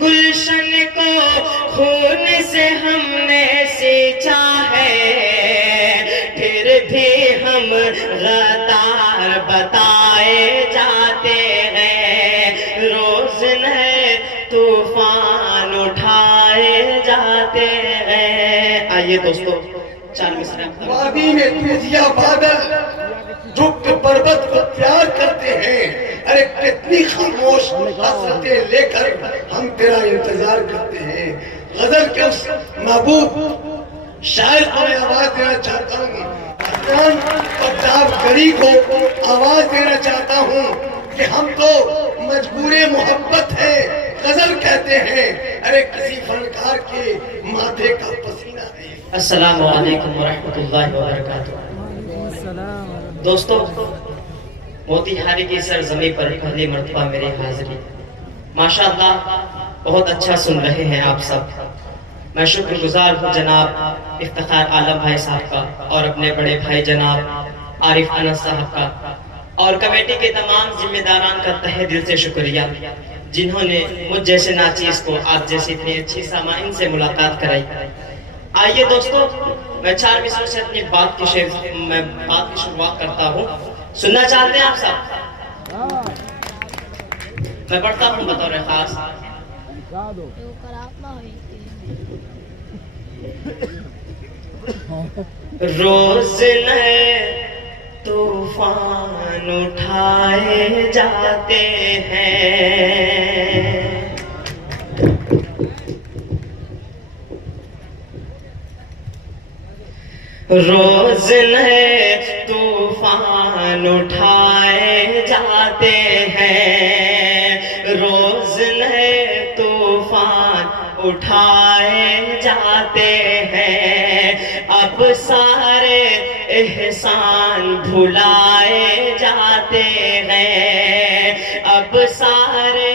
گلشن کو خون سے ہم نے سینچا ہے، پھر بھی ہم غدار بتائے جاتے ہیں، روز نئے طوفان اٹھائے جاتے ہیں۔ آئیے دوستو 4 مصرع وادی میں تیزیا بادل جھک کے پربت کو پیار کرتے ہیں، ارے کتنی خاموش حسرتیں لے کر ہم تیرا انتظار کرتے ہیں۔ غزل کے اس محبوب شاعر کو میں آواز دینا چاہتا ہوں، افغان پنجاب گری کو آواز دینا چاہتا ہوں کہ ہم تو مجبور محبت ہے، غزل کہتے ہیں، ارے کسی فنکار کے ماتھے کا پسینہ ہے۔ السلام علیکم ورحمۃ اللہ وبرکاتہ۔ دوستو، موتی ہاری کی سرزمین پر پہلی مرتبہ میری حاضری، ماشاءاللہ بہت اچھا سن رہے ہیں آپ سب۔ میں شکر گزار ہوں جناب افتخار عالم بھائی صاحب کا اور اپنے بڑے بھائی جناب عارف انس صاحب کا اور کمیٹی کے تمام ذمہ داران کا تہہ دل سے شکریہ، جنہوں نے مجھ جیسے ناچیز کو آپ جیسی اتنی اچھی سامعین سے ملاقات کرائی۔ آئیے دوستو، میں 4 مصروں سے اپنی بات کی شروعات کرتا ہوں، سننا چاہتے ہیں آپ سب؟ میں پڑھتا ہوں بطور خاص۔ روز نئے طوفان اٹھائے جاتے ہیں، روز نئے طوفان اٹھائے جاتے ہیں، روز نئے طوفان اٹھائے جاتے ہیں، اب سارے احسان بھلائے جاتے ہیں، اب سارے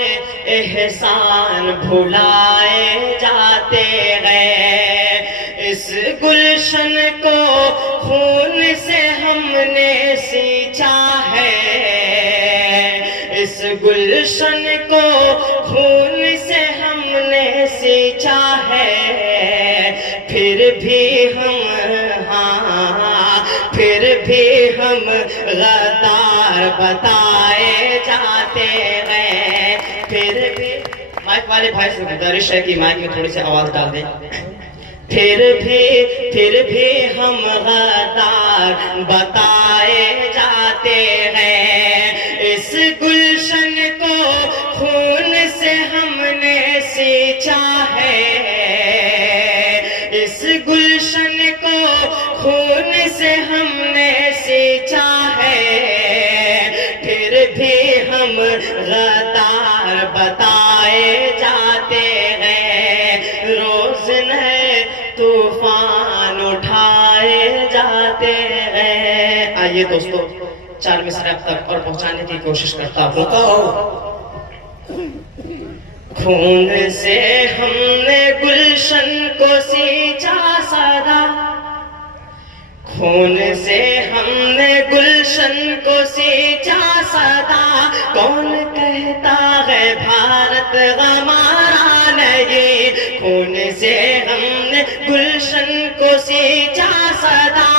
احسان بھلائے جاتے ہیں، اس گلشن کو خون سے ہم نے سینچا ہے، اس گلشن کو خون سے ہم نے سینچا ہے، پھر بھی ہم غدار بتائے جاتے ہیں، پھر بھی مائک والے بھائی سے گزارش ہے کہ مائک میں تھوڑی سی آواز ڈال دیں۔ پھر بھی ہم غدار بتائے جاتے ہیں، اس گلشن کو خون سے ہم نے سینچا ہے، اس گلشن کو خون سے ہم نے سینچا ہے، پھر بھی ہم غدار بتائے جاتے ہیں، روز نئے طوفان اٹھائے جاتے ہیں۔ آئیے دوستو 4 مصرع تک اور پہنچانے کی کوشش کرتا ہوں۔ خون سے ہم نے گلشن کو سینچا سدا، خون سے ہم نے گلشن کو سینچا سدا، کون کہتا ہے بھارت ہمارا نہیں، خون سے ہم نے گلشن کو سینچا سدا،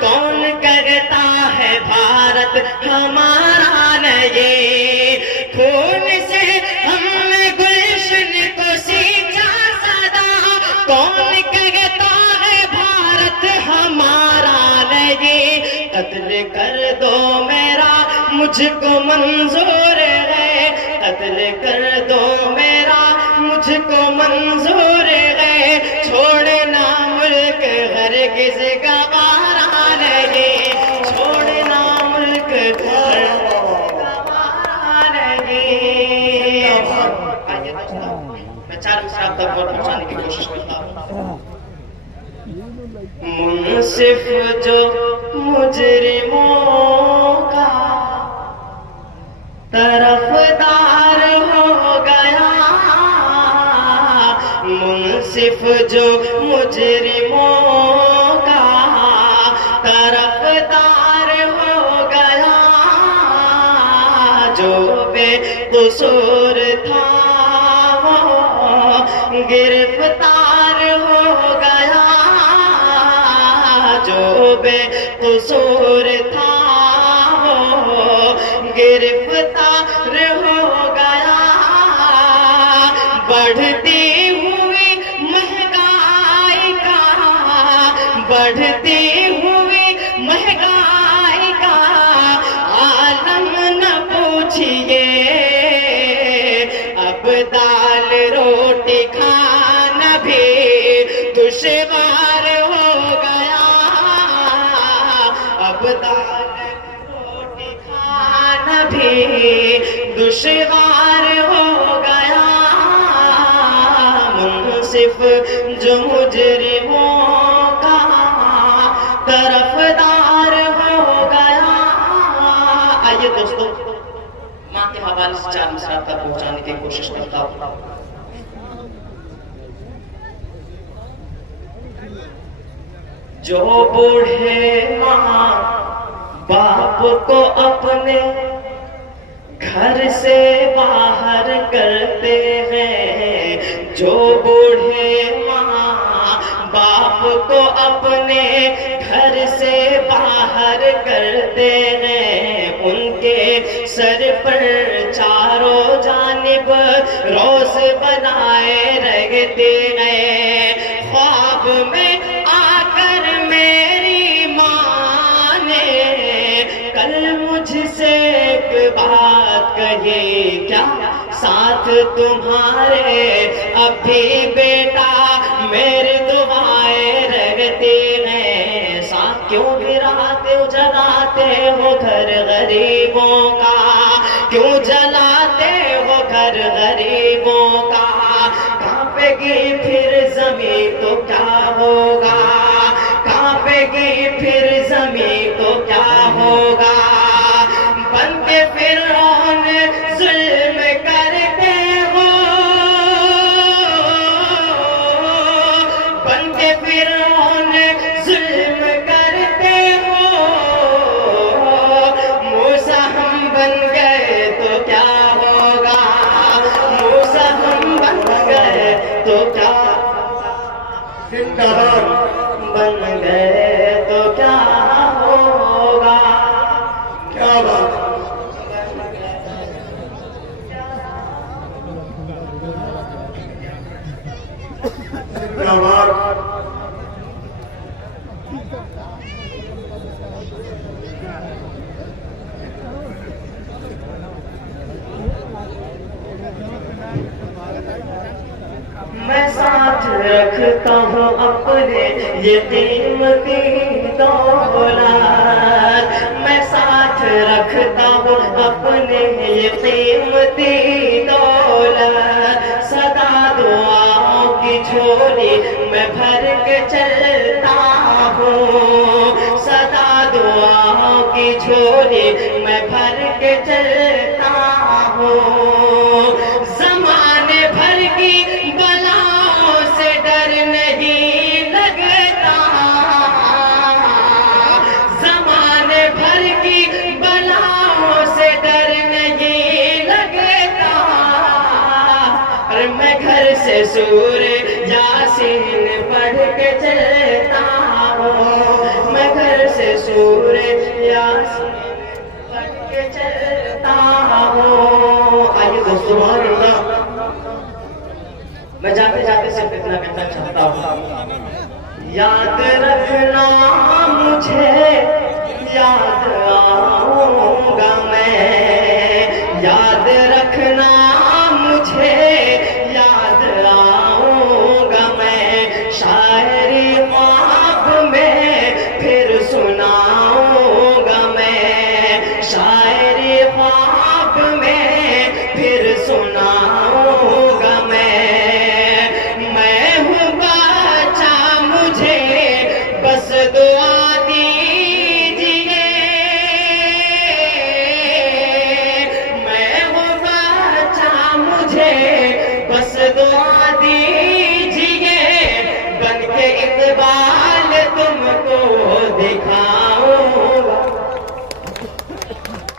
کون کہتا ہے بھارت ہمارا نہیں، خون سے ہم نے گلشن کو سینچا سدا، کون کہتا ہے بھارت ہمارا نہیں، قتل کر دو میرا مجھ کو منظور ہے، قتل کر دو میرا مجھ کو منظور ہے، چھوڑنا ملک ہرگز گوارا نہیں، چھوڑنا ملک ہرگز گوارا نہیں۔ میں 4 مصرع تک اور پہنچانے کی کوشش کرتا ہوں۔ منصف جو مجرموں کا طرفدار ہو گیا، منصف جو مجرموں کا طرفدار ہو گیا، جو بے قصور تھا وہ گرفتار ہو گیا جو بے قصور تھا وہ گرفتار ہو گیا بڑھتی ہوئی مہنگائی کا بڑھتی ہوئی مہنگائی کا عالم نہ پوچھئے اب دال روٹی کھانا بھی دشوار ہو گیا اب دال روٹی کھانا بھی دشوار ہو گیا منصف جو مجرموں کا طرفدار ہو گیا. آئیے دوستو ماں کے حوالے سے چار مصرات تک پہنچانے کی کوشش کرتا ہوں. جو بوڑھے ماں باپ کو اپنے گھر سے باہر کرتے ہیں جو بوڑھے ماں باپ کو اپنے گھر سے باہر کرتے ہیں ان کے سر پر چاروں جانب روز بنائے رہتے ہیں خواب میں آ کر میری ماں نے کل مجھ سے ایک بات کہی کیا ساتھ تمہارے اب بھی بیٹا میری دعائیں رہتی ہیں ساتھ کیوں گراتے ہو جلاتے ہو گھر غریبوں کا کیوں جلاتے ہو گھر غریبوں کا کانپے گی پھر زمین تو کیا ہوگا کانپے گی پھر زمین تو کیا ہوگا بندے فرعون ظلم کرتے ہو بندے فرعون ظلم کرتے ہو موسیٰ ہم بن گئے تو کیا ہوگا موسیٰ ہم بن گئے تو کیا زندہ باد بن گئے تو کیا ہوگا کیا بات زندہ باد میں ساتھ رکھتا ہوں اپنے یہ قیمتی دولت میں ساتھ رکھتا ہوں اپنے یہ قیمتی دولت صدا دعاؤں کی جھولی میں بھر کے چلتا ہوں صدا دعاؤں کی جھولی میں بھر کے چلتا ہوں زمانے بھر کی بلاؤں سے ڈر نہیں لگتا زمانے بھر کی بلاؤں سے ڈر نہیں لگتا اور میں گھر سے سورہ یاسین پڑھ کے چلتا ہوں میں گھر سے سورہ یاسین پڑھ کے چلتا ہوں. آئیے دوستو سبحان اللہ میں جاتے جاتے صرف اتنا کہنا چاہتا ہوں یاد رکھنا مجھے یاد آؤں گا